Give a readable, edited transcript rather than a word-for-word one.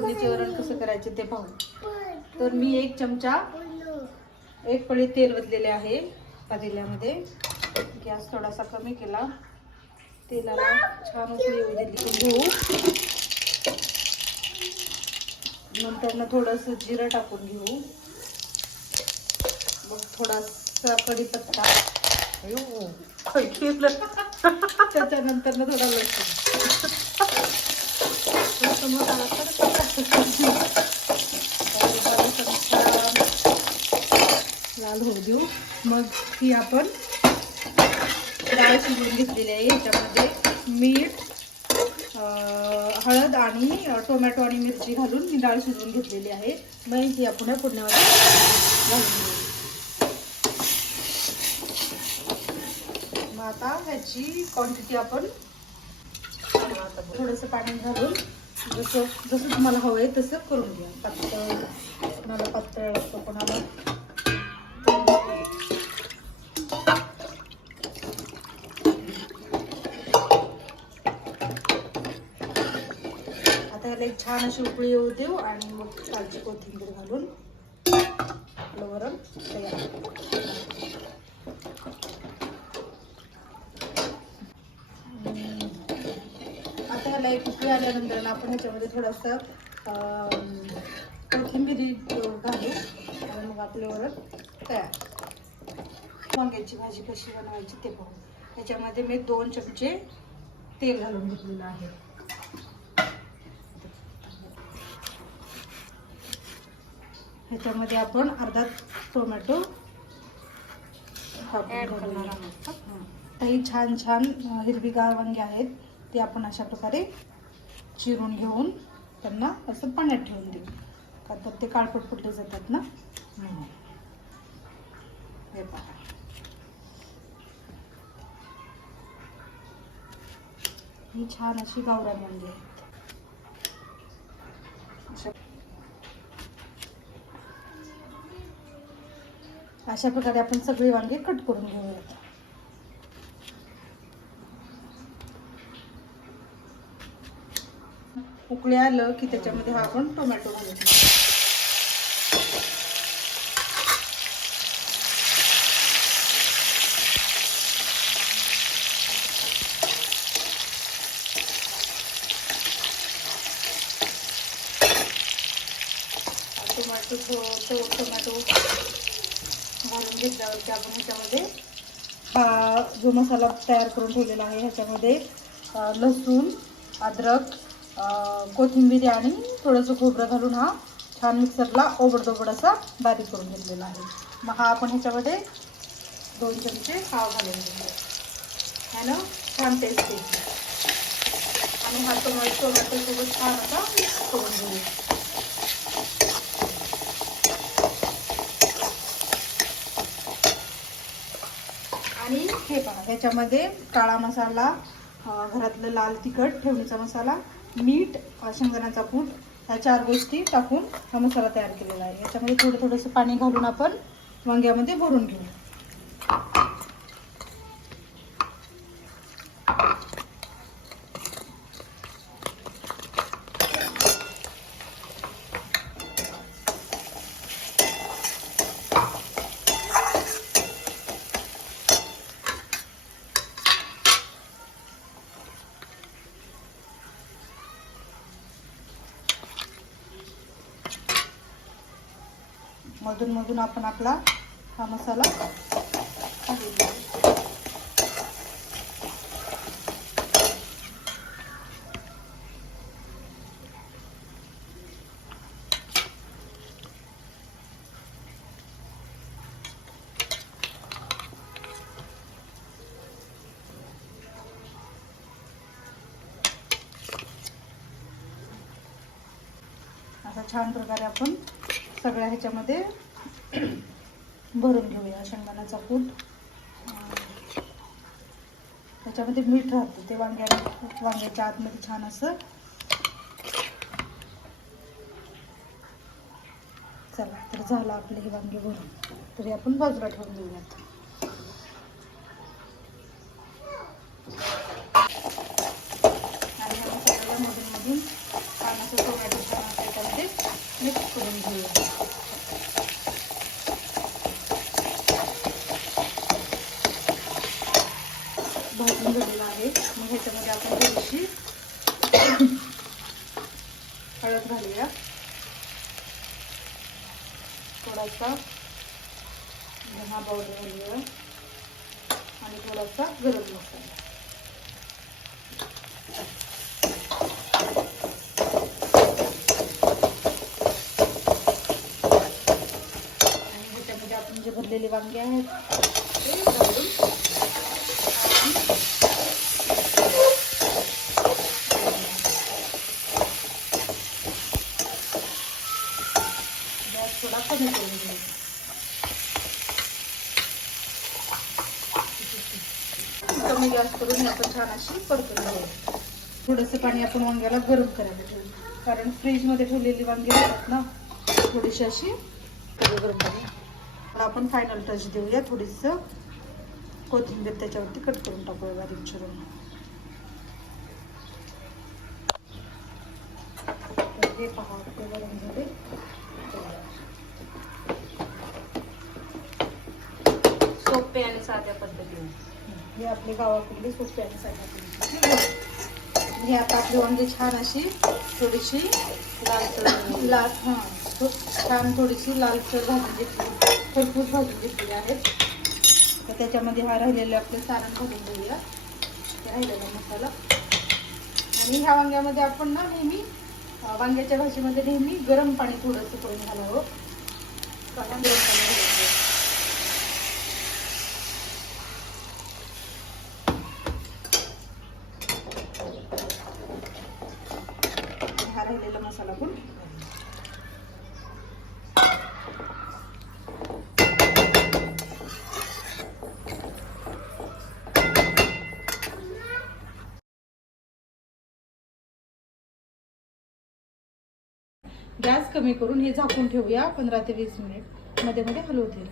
फोडणीचे वरण कसं करायचे ते पाहू. तर मी 1 चमचा 1 पळी तेल ओतलेले आहे पातेल्यामध्ये. गॅस थोडासा कमी केला. तेलाला छान उकळी येऊ घेऊ. नंतर थोडंसं जिरं टाकून घेऊ. मग थोडासा कढीपत्ता, त्याच्यानंतर थोडा लसूण लाल होऊ देऊ. मग ही आपण डाळ शिजवून घेतलेली आहे. ह्याच्यामध्ये मीठ, हळद आणि टोमॅटो आणि मिरची घालून ही डाळ शिजवून घेतलेली आहे. मग ही आपण फोडण्यामध्ये घालून घेऊ. मग आता ह्याची क्वांटिटी आपण थोडंसं पाणी घालून जसं तुम्हाला हवं आहे तसं करून घ्या. पातळ, कोणाला पातळ असतो, कोणाला एक छान अशी उकळी येऊ देऊ आणि मग कालची कोथिंबीर घालून आपलं वरण तयार. आता ह्याला एक उकळी आल्यानंतर आपण ह्याच्यामध्ये थोडंसं कोथिंबीर घालू आणि मग आपलं वरण तयार. वांग्याची भाजी कशी बनवायची ते पाहू. ह्याच्यामध्ये मी 2 चमचे तेल घालून घेतलेलं आहे. ह्याच्यामध्ये आपण अर्धा टोमॅटो ऍड करणार आहोत. काही छान छान हिरवीगार वांगे आहेत ते आपण अशा प्रकारे चिरून घेऊन त्यांना असं पाण्यात ठेवून देऊ, का तर ते काळपट फुटले जातात ना. हे पहा, ही छान अशी गावरान वांगी आहेत. अशा प्रकारे आपण सगळी वांगी कट करून घेऊयात. उकळी आलं की त्याच्यामध्ये हा आपण टोमॅटो घालूया. टोमॅटो घालून घेतल्यावरती आपण ह्याच्यामध्ये हा जो मसाला तयार करून ठेवलेला आहे ह्याच्यामध्ये लसूण, अद्रक, कोथिंबीर आणि थोडंसं खोबरं घालून हा छान मिक्सरला ओबडधोबड असा बारीक करून घेतलेला आहे. मग हा आपण ह्याच्यामध्ये 2 चमचे घालून घेऊ. ह्यानं छान टेस्ट येते आणि हा टोमॅटोसोबत छान असा करून घेऊ. आणि हे पहा, ह्याच्यामध्ये काळा मसाला, घरातलं लाल तिखट, फोडणीचा मसाला, मीठ, शेंगदाण्याचा कूट ह्या 4 गोष्टी टाकून हा मसाला तयार केलेला आहे. ह्याच्यामध्ये थोडंसं पाणी घालून आपण वांग्यामध्ये भरून घेऊ. मधून मधून आपण आपला हा मसाला असा छान प्रकारे आपण सगळ्या ह्याच्यामध्ये भरून घेऊया. शेंगदाण्याचा कूट, त्याच्यामध्ये मीठ राहतं ते वांग्याच्या आतमध्ये छान असं. चला तर झालं आपले हे वांगे भरून. तरी आपण बाजूला ठेवून देऊयात. आणि ह्या मसाल्याला मधून छान असं टोमॅटो छान हळद घालूया, थोडासा धना पावडर घालूया आणि थोडासा गरम मसाला. आणि ह्याच्यामध्ये आपण जे भरलेले वांगे आहेत ते घालून गॅस थोडा कमी करून घ्यायचा. कमी गॅस करून आपण छान अशी परतून घ्यायची. थोडंसं पाणी आपण वांग्याला गरम करायला ठेवू, कारण फ्रीजमध्ये ठेवलेली वांगी असतात ना थोडीशी अशी गरम पाणी. आपण फायनल टच देऊया, थोडीसं कोथिंबीर त्याच्यावरती कट करून टाकूया बारीक चिरून. हे पहा ते गरम झाले. सोपे आणि साध्या पद्धतीने हे आपले गावाकडले सोपे आणि साध्या पद्धतीने. हे आता आपली वांगी छान अशी थोडीशी छान थोडीशी लालसर भाजून घेतली, खरपूस भाजून घेतलेली आहेत. तर त्याच्यामध्ये हा राहिलेले आपले सारण घालून देऊया, राहिलेला मसाला. आणि ह्या वांग्यामध्ये आपण ना नेहमी वांग्याच्या भाजीमध्ये नेहमी गरम पाणी थोडंसं करून घालावं, कारण गरम पाणी घालायचं. हा राहिलेला मसाला पण गॅस कमी करून हे झाकून ठेवूया 15 ते 20 मिनिट. मध्ये मध्ये हलवते.